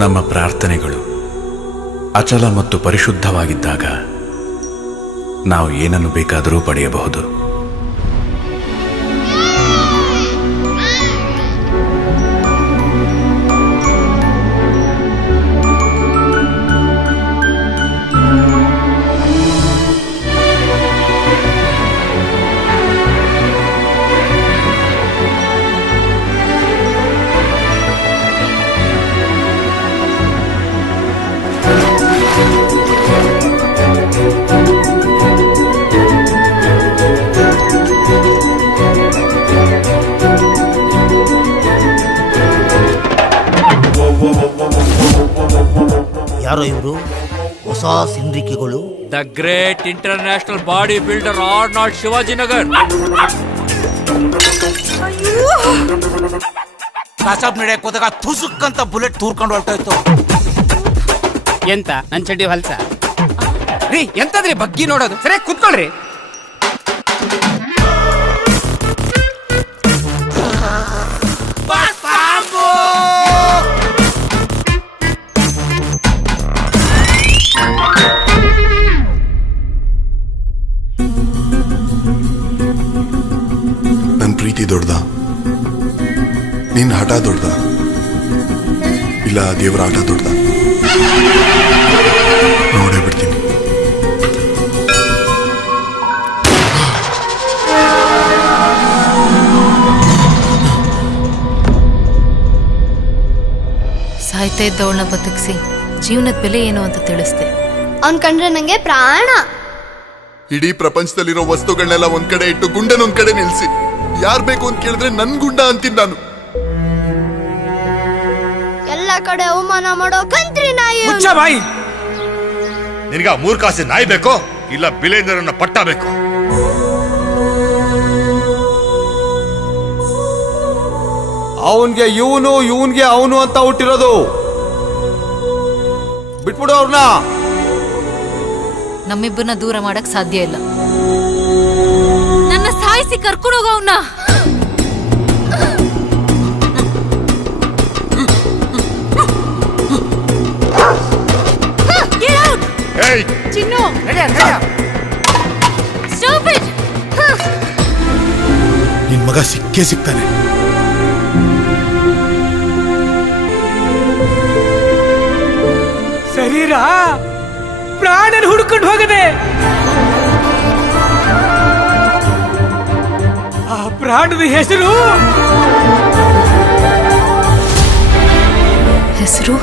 ನಮ್ಮ ಪ್ರಾರ್ಥನೆಗಳು ಅಚಲ ಮತ್ತು ಪರಿಶುದ್ಧವಾಗಿದ್ದಾಗ ನಾವು ಏನನ್ನು ಬೇಕಾದರೂ ಪಡೆಯಬಹುದು. ಯಾರೋ ಇವರು ಹೊಸ ಸಿಂದ್ರಿಕೆಗಳು. The great international body builder Arnold Shivajinagar. ಕಾಸಾಬ್ ನಡೆಯಕ್ ಹೋದಾಗ ತುಸುಕ್ಕಂತ ಬುಲೆಟ್ ತೂರ್ಕೊಂಡು ಹೊರಟೋಯ್ತು. ಎಂತ ನನ್ ಚಡ್ಡಿ ಹೊಲ್ಸ ರೀ? ಎಂತದ್ರಿ ಬಗ್ಗಿ ನೋಡೋದು? ಸರಿ ಕುತ್ಕೊಳ್ರಿ. ನನ್ ಪ್ರೀತಿ ದೊಡ್ಡದ, ನಿನ್ನ ಹಠ ದೊಡ್ಡದ, ಇಲ್ಲ ದೇವರ ಆಟ ದೊಡ್ಡದ? ನೋಡೇ ಬಿಡ್ತೀನಿ. ಸಾಯ್ತಾ ಇದ್ದವಳನ್ನ ಬದುಕಿಸಿ ಜೀವನದ ಬೆಲೆ ಏನು ಅಂತ ತಿಳಿಸ್ದೆ. ಅವನ್ ಕಂಡ್ರೆ ನಂಗೆ ಪ್ರಾಣ. ಇಡೀ ಪ್ರಪಂಚದಲ್ಲಿರೋ ವಸ್ತುಗಳನ್ನೆಲ್ಲ ಒಂದ್ ಕಡೆ ಇಟ್ಟು ಗುಂಡನ ಒಂದ್ ಕಡೆ ನಿಲ್ಸಿ ಯಾರ್ ಬೇಕು ಅಂತ ಕೇಳಿದ್ರೆ ನನ್ ಗುಂಡ ಅಂತೀನಿ ನಾನು. ಎಲ್ಲ ಕಡೆ ಅವಮಾನ ಮಾಡೋ ಕಂತ್ರಿ ನಾಯಿ. ಮುಚ್ಚ ಬಾಯಿ. ನಿನಗ ಮೂರ್ಖಾಸಿ ನಾಯಿ ಬೇಕೋ ಇಲ್ಲ ಬಿಲೇಂದರನ್ನ ಪಟ್ಟ ಬೇಕು? ಅವನ್ಗೆ ಇವನ್ಗೆ ಅವನು ಅಂತ ಹುಟ್ಟಿರೋದು. ಬಿಟ್ಬಿಡು ಅವ್ರನ್ನ. ನಮ್ಮಿಬ್ಬರನ್ನ ದೂರ ಮಾಡಕ್ ಸಾಧ್ಯ ಇಲ್ಲ. ನನ್ನ ಸಾಯಿಸಿ ಕರ್ಕೊಂಡೋಗ ಅವನ್ನ. ಚಿನ್ನು ನಿನ್ ಮಗ ಸಿಕ್ಕೇ ಸಿಗ್ತಾನೆ. ಶರೀರ ಪ್ರಾಣನ ಹುಡ್ಕೊಂಡು ಹೋಗದೆ. ಆ ಪ್ರಾಣದ ಹೆಸರು ಹೆಸರು